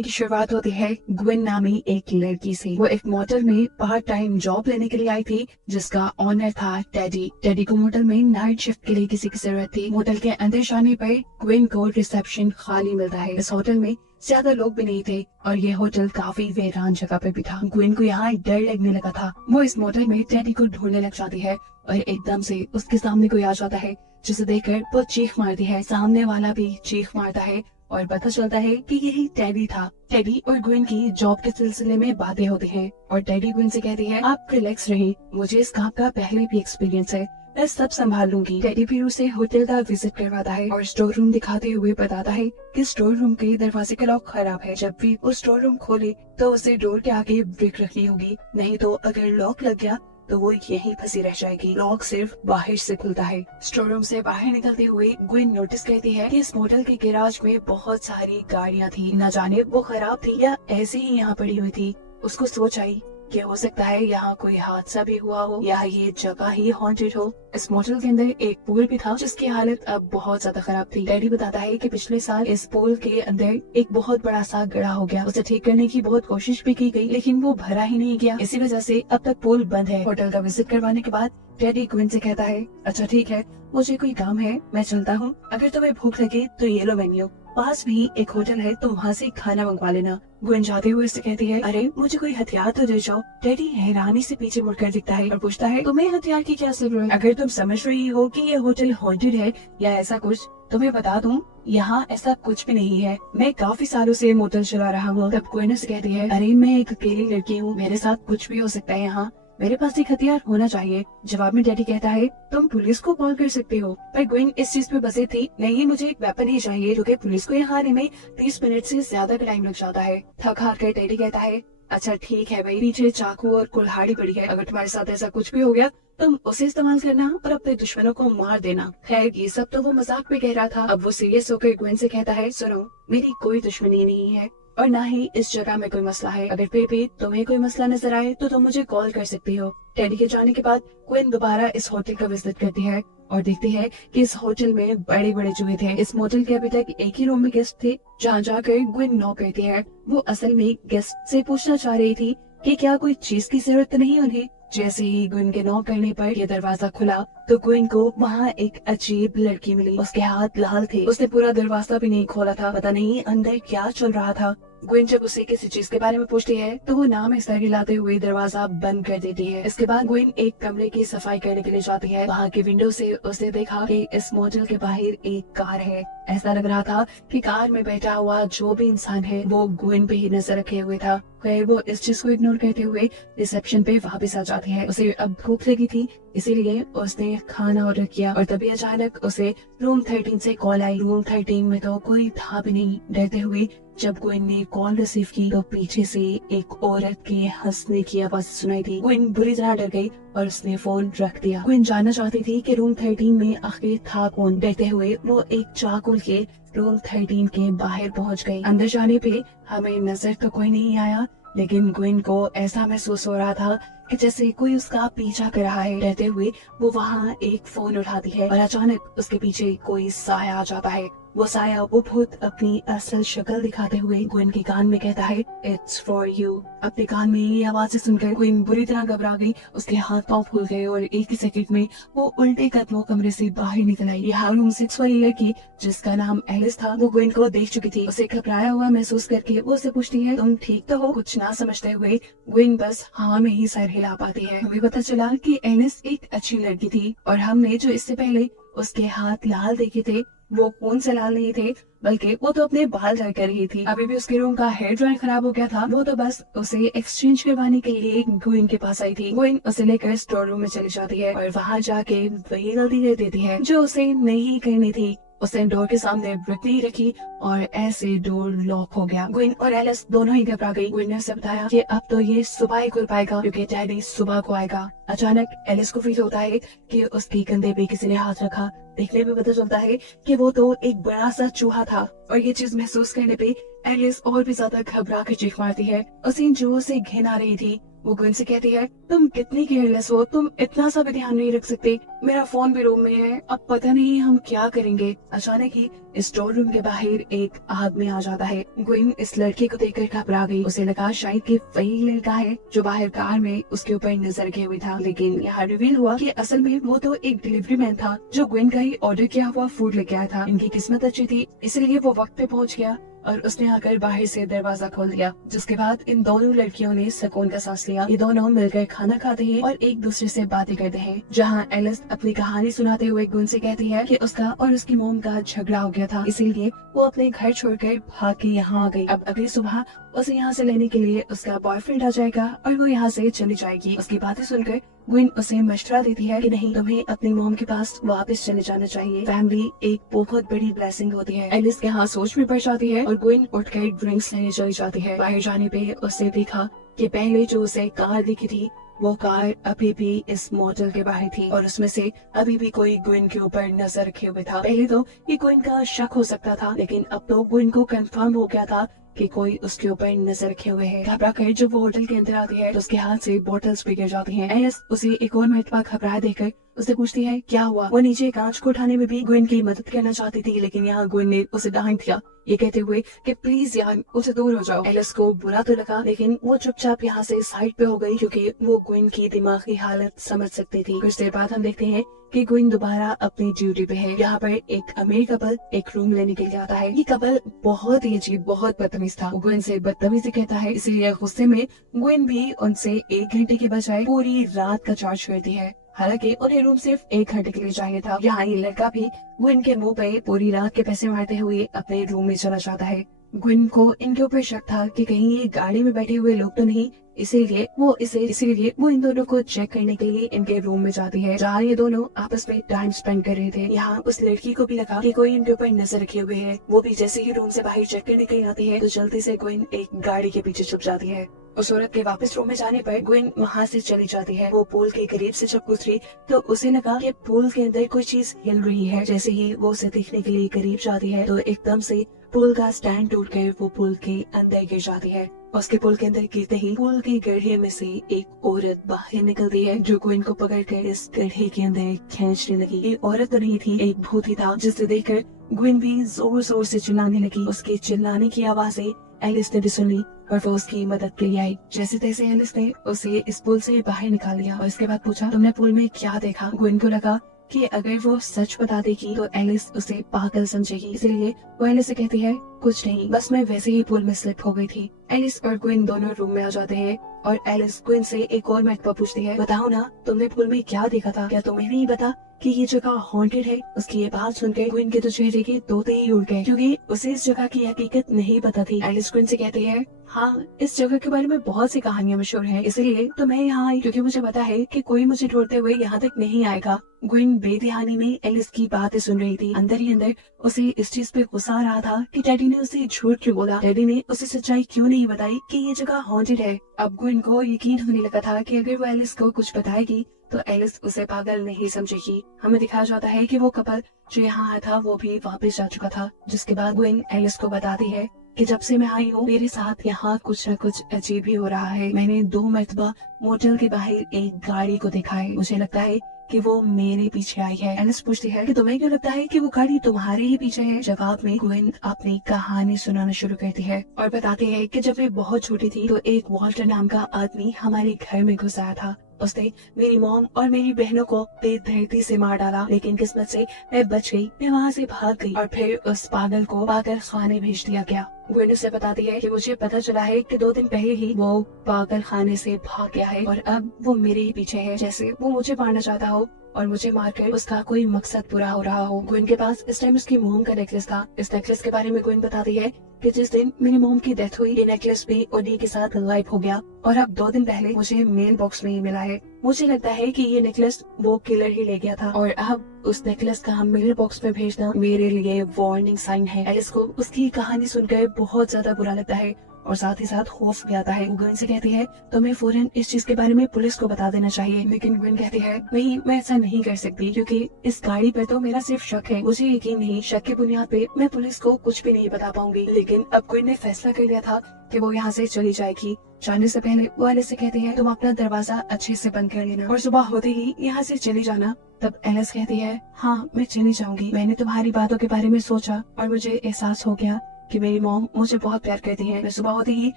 कहानी की शुरुआत होती है ग्विन नामी एक लड़की से। वो एक मोटल में पार्ट टाइम जॉब लेने के लिए आई थी, जिसका ऑनर था टेडी। टेडी को मोटल में नाइट शिफ्ट के लिए किसी की जरूरत थी। मोटल के अंदर जाने पर ग्विन को रिसेप्शन खाली मिलता है। इस होटल में ज्यादा लोग भी नहीं थे और ये होटल काफी वीरान जगह पे भी था। ग्विन को यहाँ डर लगने लगा था। वो इस मोटल में टेडी को ढूंढने लग जाती है और एकदम से उसके सामने कोई आ जाता है, जिसे देखकर वो चीख मारती है। सामने वाला भी चीख मारता है और पता चलता है कि यही टेडी था। टेडी और ग्विन की जॉब के सिलसिले में बातें होती हैं और टेडी ग्विन से कहती है, आप रिलैक्स रहें, मुझे इस काम का पहले भी एक्सपीरियंस है, मैं सब संभाल लूंगी। टेडी फिर उसे होटल का विजिट करवाता है और स्टोर रूम दिखाते हुए बताता है कि स्टोर रूम के दरवाजे का लॉक खराब है। जब भी वो स्टोर रूम खोले तो उसे डोर के आगे ब्रिक रखनी होगी, नहीं तो अगर लॉक लग गया तो वो यहीं फंसी रह जाएगी। लॉक सिर्फ बाहर से खुलता है। स्टोर रूम से बाहर निकलते हुए ग्विन नोटिस करती है कि इस मोटल के गैराज में बहुत सारी गाड़ियां थी। न जाने वो खराब थी या ऐसे ही यहाँ पड़ी हुई थी। उसको सोच आई कि हो सकता है यहाँ कोई हादसा भी हुआ हो या ये जगह ही हॉन्टेड हो। इस मोटल के अंदर एक पूल भी था जिसकी हालत अब बहुत ज्यादा खराब थी। डैडी बताता है कि पिछले साल इस पूल के अंदर एक बहुत बड़ा सा गड्ढा हो गया। उसे ठीक करने की बहुत कोशिश भी की गई, लेकिन वो भरा ही नहीं गया। इसी वजह से अब तक पूल बंद है। होटल का विजिट करवाने के बाद डैडी ग्विन से कहता है, अच्छा ठीक है, मुझे कोई काम है, मैं चलता हूँ। अगर तुम्हें भूख लगे तो ये लो मेन्यू, पास में ही एक होटल है तो वहाँ से खाना मंगवा लेना। ग्विन जाते हुए उससे कहती है, अरे मुझे कोई हथियार तो दे जाओ। डैडी हैरानी से पीछे मुड़कर दिखता है और पूछता है, तुम्हें हथियार की क्या जरूरत? अगर तुम समझ रही हो कि ये होटल हॉन्टेड है या ऐसा कुछ, तो मैं बता दूं, यहाँ ऐसा कुछ भी नहीं है। मैं काफी सालों से मोटल चला रहा हूँ। तब ग्विन से कहती है, अरे मैं एक अकेली लड़की हूँ, मेरे साथ कुछ भी हो सकता है, यहाँ मेरे पास एक हथियार होना चाहिए। जवाब में डैडी कहता है, तुम पुलिस को कॉल कर सकते हो। पर ग्विन इस चीज पे बसी थी, नहीं मुझे एक वेपन ही चाहिए, क्योंकि पुलिस को यहाँ आने में 30 मिनट से ज्यादा टाइम लग जाता है। थक हार कर डैडी कहता है, अच्छा ठीक है भाई, पीछे चाकू और कुल्हाड़ी पड़ी है, अगर तुम्हारे साथ ऐसा कुछ भी हो गया तुम उसे इस्तेमाल करना और अपने दुश्मनों को मार देना। खैर ये सब तो वो मजाक में कह रहा था। अब वो सीरियस होकर ग्विन से कहता है, सुनो, मेरी कोई दुश्मनी नहीं है और ना ही इस जगह में कोई मसला है। अगर फिर भी तुम्हें कोई मसला नजर आए तो तुम मुझे कॉल कर सकती हो। टेडी के जाने के बाद ग्विन दोबारा इस होटल का विजिट करती है और देखती है कि इस होटल में बड़े बड़े चूहे थे। इस मोटल के अभी तक एक ही रूम में गेस्ट थे, जहाँ जाकर ग्विन नॉक करती है। वो असल में गेस्ट से पूछना चाह रही थी कि क्या कोई चीज की जरूरत नहीं उन्हें। जैसे ही ग्विन के नॉक करने पर ये दरवाजा खुला तो ग्विन को वहाँ एक अजीब लड़की मिली। उसके हाथ लाल थे, उसने पूरा दरवाजा भी नहीं खोला था, पता नहीं अंदर क्या चल रहा था। ग्विन जब उसे किसी चीज के बारे में पूछती है तो वो नाम इस तरह हिलाते हुए दरवाजा बंद कर देती है। इसके बाद ग्विन एक कमरे की सफाई करने के लिए जाती है। वहाँ के विंडो से उसने देखा कि इस मोटल के बाहर एक कार है। ऐसा लग रहा था कि कार में बैठा हुआ जो भी इंसान है वो ग्विन पे ही नजर रखे हुए था। फिर वो इस चीज को इग्नोर करते हुए रिसेप्शन पे वापस आ जाती है। उसे अब भूख लगी थी, इसीलिए उसने खाना ऑर्डर किया और तभी अचानक उसे रूम 13 से कॉल आई। रूम 13 में तो कोई था भी नहीं। डरते हुए जब ग्विन ने कॉल रिसीव की तो पीछे से एक औरत के हंसने की आवाज सुनाई दी। ग्विन बुरी तरह डर गई और उसने फोन रख दिया। ग्विन जानना चाहती थी कि रूम 13 में आखिर था कौन। डरते हुए वो एक चाकू के रूम 13 के बाहर पहुंच गई। अंदर जाने पे हमें नजर तो कोई नहीं आया, लेकिन ग्विन को ऐसा महसूस हो रहा था कि जैसे कोई उसका पीछा कर रहा है। रहते हुए वो वहाँ एक फोन उठाती है और अचानक उसके पीछे कोई साया आ जाता है। वो साया वो भूत अपनी असल शक्ल दिखाते हुए ग्विन के कान में कहता है, इट्स फॉर यू। अपने कान में ये आवाजें सुनकर ग्विन बुरी तरह घबरा गई। उसके हाथ पांव फूल गए और एक ही सेकंड में वो उल्टे कदमों कमरे से बाहर निकल आई। यहाँ रूम 6 वाली लड़की जिसका नाम एलिस था, वो ग्विन को देख चुकी थी। उसे घबराया हुआ महसूस करके वो उसे पूछती है, तुम ठीक तो हो? कुछ ना समझते हुए ग्विन बस हाँ में ही सर हिला पाती है। हमें पता चला कि एलिस एक अच्छी लड़की थी और हमने जो इससे पहले उसके हाथ लाल देखे थे वो खून से लाल नहीं थे, बल्कि वो तो अपने बाल ड्राई कर रही थी। अभी भी उसके रूम का हेयर ड्रायर खराब हो गया था। वो तो बस उसे एक्सचेंज करवाने के लिए ग्विन के पास आई थी। ग्विन उसे लेकर स्टोर रूम में चली जाती है और वहाँ जाके वही गलती कर देती है जो उसे नहीं करनी थी। उसने डोर के सामने ब्रिक नहीं रखी और ऐसे डोर लॉक हो गया। ग्विन और एलिस दोनों ही घबरा गई। ग्विन ने उसे बताया कि अब तो ये सुबह ही खुल पाएगा क्योंकि डैडी सुबह को आएगा। अचानक एलिस को फील होता है कि उसके कंधे पे किसी ने हाथ रखा। देखने में पता चलता है कि वो तो एक बड़ा सा चूहा था और ये चीज महसूस करने पे एलिस और भी ज्यादा घबरा कर चीख मारती है। उसे जो से घिन आ रही थी वो गुइन से कहती है, तुम कितनी केयरलेस हो, तुम इतना सा भी ध्यान नहीं रख सकते, मेरा फोन भी रूम में है, अब पता नहीं हम क्या करेंगे। अचानक ही स्टोर रूम के बाहर एक आदमी आ जाता है। गुइन इस लड़के को देखकर घबरा गई। उसे लगा शायद कि वही लड़का है जो बाहर कार में उसके ऊपर नजर रखे हुए था, लेकिन यहाँ रिवील हुआ कि असल में वो तो एक डिलीवरी मैन था जो गुइन का ही ऑर्डर किया हुआ फूड लेके आया था। इनकी किस्मत अच्छी थी, इसलिए वो वक्त पे पहुंच गया और उसने आकर बाहर से दरवाजा खोल दिया, जिसके बाद इन दोनों लड़कियों ने सुकून का सांस लिया। ये दोनों मिलकर खाना खाते हैं और एक दूसरे से बातें करते हैं, जहाँ एलिस अपनी कहानी सुनाते हुए गुइन से कहती है कि उसका और उसकी मोम का झगड़ा हो गया था, इसीलिए वो अपने घर छोड़कर भाग के यहाँ आ गई। अब अगली सुबह उसे यहाँ से लेने के लिए उसका बॉयफ्रेंड आ जाएगा और वो यहाँ से चली जाएगी। उसकी बातें सुनकर गुइन उसे मशवरा देती है कि नहीं, तुम्हें अपनी मॉम के पास वापस चले जाना चाहिए। फैमिली एक बहुत बड़ी ब्लेसिंग होती है। एलिस के यहाँ सोच में पड़ जाती है और गुइन उठकर ड्रिंक्स लेने चली जाती है। बाहर जाने पे उसने देखा कि पहले जो उसे कार दिखी थी वो कार अभी भी इस मॉडल के बाहर थी और उसमें से अभी भी कोई गुइन के ऊपर नजर रखे हुए था। पहले तो ये गुइन का शक हो सकता था, लेकिन अब तो गुइन को कंफर्म हो गया था कि कोई उसके ऊपर नजर रखे हुए है। घबरा कर जब वो होटल के अंदर आती है तो उसके हाथ से बोतल्स भी गिर जाती हैं। एलिस उसे एक और मरतबा घबराए देखकर उससे पूछती है क्या हुआ। वो नीचे कांच को उठाने में भी गुइन की मदद करना चाहती थी, लेकिन यहाँ गुइन ने उसे डांट दिया, ये कहते हुए कि प्लीज यार उसे दूर हो जाओ। एलिस को बुरा तो लगा, लेकिन वो चुपचाप यहाँ से साइड पे हो गई क्योंकि वो गुइन की दिमागी हालत समझ सकती थी। कुछ देर बाद हम देखते हैं कि गुइन दोबारा अपनी ड्यूटी पे है। यहाँ पर एक अमीर कपल एक रूम लेने के लिए आता है। ये कपल बहुत ही अजीब, बहुत बदतमीज था। वो गुइन से बदतमीजी कहता है, इसीलिए गुस्से में गुइन भी उनसे 1 घंटे के बजाय पूरी रात का चार्ज करती है। हालांकि उन्हें रूम सिर्फ 1 घंटे के लिए चाहिए था। यहाँ ये लड़का भी गुइन के मुंह पे पूरी रात के पैसे मारते हुए अपने रूम में चला जाता है। गुइन को इनके ऊपर शक था कि कहीं ये गाड़ी में बैठे हुए लोग तो नहीं, इसीलिए वो इन दोनों को चेक करने के लिए इनके रूम में जाती है, जहाँ ये दोनों आपस में टाइम स्पेंड कर रहे थे। यहाँ उस लड़की को भी लगा कि कोई इनके ऊपर नजर रखे हुए है। वो भी जैसे ही रूम से बाहर चेक करने के लिए आती है तो जल्दी से गुइन एक गाड़ी के पीछे छुप जाती है। उस औरत के वापस रूम में जाने पर गुइन वहाँ से चली जाती है। वो पूल के करीब से जब गुजरी तो उसे लगा कि पूल के अंदर कोई चीज हिल रही है। जैसे ही वो उसे देखने के लिए करीब जाती है तो एकदम से पुल का स्टैंड टूटकर वो पुल के अंदर गिर जाती है। उसके पुल के अंदर गिरते ही पुल के गड्ढे में से एक औरत बाहर निकलती है, जो गुइन को पकड़कर इस गड्ढे के अंदर खींचने लगी। ये औरत तो नहीं थी, एक भूत ही था, जिसे देखकर गुइन भी जोर जोर से चिल्लाने लगी। उसके चिल्लाने की आवाजें एलिस ने भी सुन ली और वो उसकी मदद के लिए आई। जैसे तैसे एलिस ने उसे इस पुल से बाहर निकाल लिया और इसके बाद पूछा, तुमने पुल में क्या देखा। गुइन को लगा कि अगर वो सच बता देगी तो एलिस उसे पागल समझेगी, इसलिए वो एलिस से कहती है, कुछ नहीं, बस मैं वैसे ही पुल में स्लिप हो गई थी। एलिस और गुइन दोनों रूम में आ जाते हैं और एलिस गुइन से एक और मरतबा पूछती है, बताओ ना तुमने पुल में क्या देखा था, क्या तुम्हें नहीं पता कि ये जगह हॉन्टेड है। उसकी ये बात सुनकर गुइन के तो चेहरे के तोते ही उड़ गए, क्योंकि उसे इस जगह की हकीकत नहीं पता थी। एलिस गुइन से कहती है, हाँ, इस जगह के बारे में बहुत सी कहानियां मशहूर हैं, इसलिए तो मैं यहाँ आई, क्योंकि मुझे पता है कि कोई मुझे ढूंढते हुए यहाँ तक नहीं आएगा। गुइन बेध्यानी में एलिस की बातें सुन रही थी। अंदर ही अंदर उसे इस चीज पे गुस्सा आ रहा था कि डैडी ने उसे झूठ क्यों बोला, डैडी ने उसे सच्चाई क्यों नहीं बताई कि ये जगह हॉन्टेड है। अब गुइन को यकीन होने लगा था कि अगर वो एलिस को कुछ बताएगी तो एलिस उसे पागल नहीं समझेगी। हमें दिखाया जाता है कि वो कपल जो यहाँ आया था वो भी वापस जा चुका था, जिसके बाद गुइन एलिस को बताती है कि जब से मैं आई हूँ मेरे साथ यहाँ कुछ न कुछ अजीब ही हो रहा है। मैंने 2 मरतबा मोटल के बाहर एक गाड़ी को देखा है, मुझे लगता है कि वो मेरे पीछे आई है। एलिस पूछती है कि तुम्हें क्यों लगता है कि वो गाड़ी तुम्हारे ही पीछे है। जवाब में गुइन अपनी कहानी सुनाना शुरू करती है और बताती है कि जब वे बहुत छोटी थी तो एक वॉल्टर नाम का आदमी हमारे घर में घुस आया था। उसने मेरी मॉम और मेरी बहनों को बेदर्दी से मार डाला, लेकिन किस्मत से मैं बच गई। मैं वहाँ से भाग गई और फिर उस पागल को पागल खाने भेज दिया गया। गुइन उसे बताती है कि मुझे पता चला है कि 2 दिन पहले ही वो पागल खाने से भाग गया है और अब वो मेरे ही पीछे है, जैसे वो मुझे मारना चाहता हो और मुझे मारकर उसका कोई मकसद पूरा हो रहा हो। गुइन के पास इस टाइम उसकी मोम का नेकलेस था। इस नेकलेस के बारे में गुइन बताती है कि जिस दिन मेरी मोम की डेथ हुई ये नेकलेस भी उन्हीं के साथ गायब हो गया और अब 2 दिन पहले मुझे मेल बॉक्स में ही मिला है। मुझे लगता है कि ये नेकलेस वो किलर ही ले गया था और अब उस नेकलेस का मेल बॉक्स में भेजना मेरे लिए वार्निंग साइन है। एलिस को उसकी कहानी सुनकर बहुत ज्यादा बुरा लगता है और साथ ही साथ खौफ भी आता है। गुइन से कहती है, तुम्हें फौरन इस चीज के बारे में पुलिस को बता देना चाहिए, लेकिन गुइन कहती है, नहीं, मैं ऐसा नहीं कर सकती, क्योंकि इस गाड़ी पर तो मेरा सिर्फ शक है, मुझे यकीन नहीं, शक की बुनियाद पे मैं पुलिस को कुछ भी नहीं बता पाऊंगी। लेकिन अब गुइन ने फैसला कर लिया था कि वो यहाँ से चली जाएगी। जाने से पहले वो एलिस से कहती है, तुम अपना दरवाजा अच्छे से बंद कर लेना और सुबह होते ही यहाँ से चली जाना। तब एलिस कहती है, हाँ मैं चली जाऊंगी। मैंने तुम्हारी बातों के बारे में सोचा और मुझे एहसास हो गया कि मेरी मॉम मुझे बहुत प्यार करती है। मैं सुबह होते ही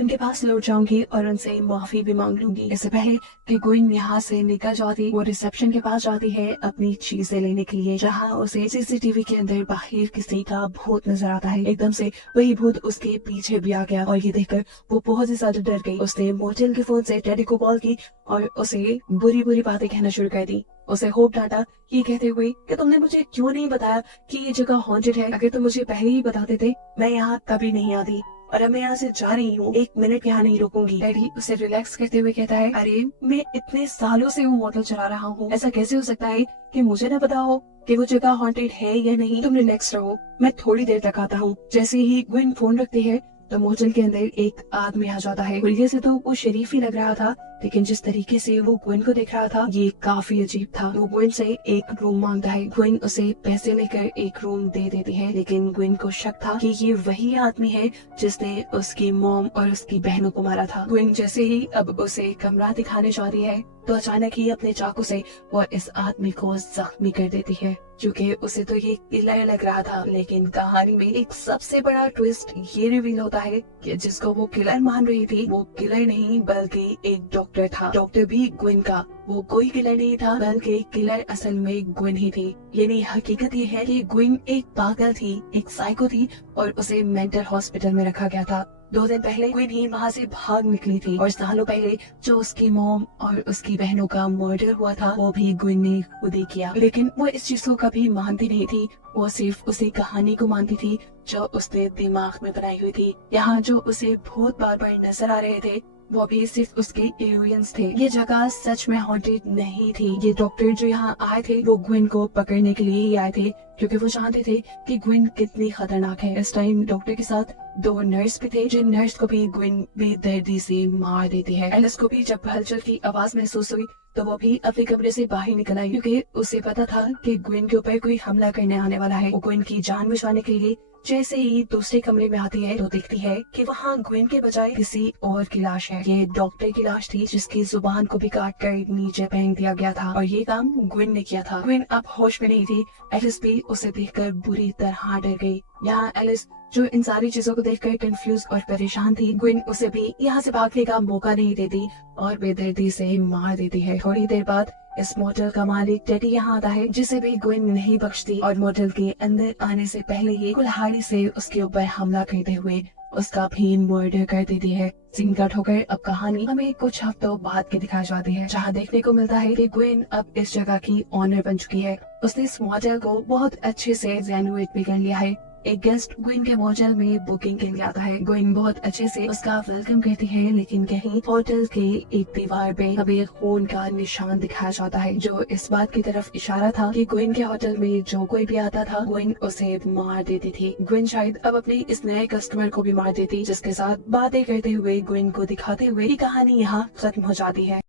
उनके पास लौट जाऊंगी और उनसे माफी भी मांग लूंगी। इससे पहले कि गुइन यहाँ से निकल जाती, वो रिसेप्शन के पास जाती है अपनी चीजें लेने के लिए, जहाँ उसे सीसीटीवी के अंदर बाहर किसी का भूत नजर आता है। एकदम से वही भूत उसके पीछे भी आ गया और ये देखकर वो बहुत ही ज्यादा डर गई। उसने मोटेल के फोन से टेडी को कॉल की और उसे बुरी बुरी बातें कहना शुरू कर दी। उसे होप डांटा ये कहते हुए कि तुमने मुझे क्यों नहीं बताया कि ये जगह हॉन्टेड है। अगर तुम मुझे पहले ही बताते थे मैं यहाँ कभी नहीं आती और अब मैं यहाँ से जा रही हूँ, 1 मिनट यहाँ नहीं रुकूंगी। डैडी उसे रिलैक्स करते हुए कहता है, अरे मैं इतने सालों से वो मोटर चला रहा हूँ, ऐसा कैसे हो सकता है कि मुझे न पता हो कि वो जगह हॉन्टेड है या नहीं। तुम रिलैक्स रहो, मैं थोड़ी देर तक आता हूँ। जैसे ही ग्विन फोन रखती है तो मोटल के अंदर एक आदमी आ जाता है। खुलिये से तो वो शरीफ ही लग रहा था, लेकिन जिस तरीके से वो ग्विन को देख रहा था ये काफी अजीब था। वो ग्विन से एक रूम मांगता है। ग्विन उसे पैसे लेकर एक रूम दे देती है, लेकिन ग्विन को शक था कि ये वही आदमी है जिसने उसकी मॉम और उसकी बहनों को मारा था। ग्विन जैसे ही अब उसे कमरा दिखाने जा रही है तो अचानक ही अपने चाकू से वो इस आदमी को जख्मी कर देती है, क्योंकि उसे तो ये किलर लग रहा था। लेकिन कहानी में एक सबसे बड़ा ट्विस्ट ये रिवील होता है कि जिसको वो किलर मान रही थी वो किलर नहीं बल्कि एक डॉक्टर था। डॉक्टर भी ग्विन का, वो कोई किलर नहीं था बल्कि किलर असल में ग्विन ही थी। यानी हकीकत ये है कि ग्विन एक पागल थी, एक साइको थी और उसे मेंटल हॉस्पिटल में रखा गया था। 2 दिन पहले ग्विन ही वहाँ से भाग निकली थी और सालों पहले जो उसकी मॉम और उसकी बहनों का मर्डर हुआ था वो भी ग्विन ने खुद ही किया। लेकिन वो इस चीज को कभी मानती नहीं थी, वो सिर्फ उसी कहानी को मानती थी जो उसने दिमाग में बनाई हुई थी। यहाँ जो उसे भूत बार बार नजर आ रहे थे वो भी सिर्फ उसके इल्यूजन्स थे। ये जगह सच में हॉन्टेड नहीं थी। ये डॉक्टर जो यहाँ आए थे वो ग्विन को पकड़ने के लिए ही आए थे, क्योंकि वो जानते थे कि ग्विन कितनी खतरनाक है। इस टाइम डॉक्टर के साथ 2 नर्स भी थे, जिन नर्स को भी ग्विन बेदर्दी से मार देती है। एलिस को भी जब हलचल की आवाज महसूस हुई तो वो भी अपने कमरे से बाहर निकल आई, क्योंकि उसे पता था कि ग्विन के ऊपर कोई हमला करने आने वाला है। वो ग्विन की जान बचाने के लिए जैसे ही दूसरे कमरे में आती है तो देखती है कि वहाँ ग्विन के बजाय किसी और की लाश है। ये डॉक्टर की लाश थी जिसकी जुबान को भी काट कर नीचे फेंक दिया गया था और ये काम ग्विन ने किया था। ग्विन अब होश में नहीं थी। एलिस भी उसे देखकर बुरी तरह डर गई। यहाँ एलिस जो इन सारी चीजों को देखकर कंफ्यूज और परेशान थी, ग्विन उसे भी यहाँ से भागने का मौका नहीं देती और बेदर्दी से मार देती है। थोड़ी देर बाद इस मोटल का मालिक टेडी यहाँ आता है, जिसे भी ग्विन नहीं बख्शती और मोटल के अंदर आने से पहले ही कुल्हाड़ी से उसके ऊपर हमला करते हुए उसका भी मर्डर कर देती है। सीन कट होकर अब कहानी हमें कुछ हफ्तों बाद के दिखाई जाती है, जहाँ देखने को मिलता है कि ग्विन अब इस जगह की ऑनर बन चुकी है। उसने इस मॉडल को बहुत अच्छे से रेनोवेट भी कर लिया है। एक गेस्ट ग्विन के मॉडल में बुकिंग के लिए आता है। ग्विन बहुत अच्छे से उसका वेलकम करती है, लेकिन कहीं होटल के एक दीवार पे हमें खून का निशान दिखाया जाता है, जो इस बात की तरफ इशारा था कि ग्विन के होटल में जो कोई भी आता था ग्विन उसे मार देती थी। ग्विन शायद अब अपने इस नए कस्टमर को भी मार देती, जिसके साथ बातें करते हुए ग्विन को दिखाते हुए कहानी यहाँ खत्म हो जाती है।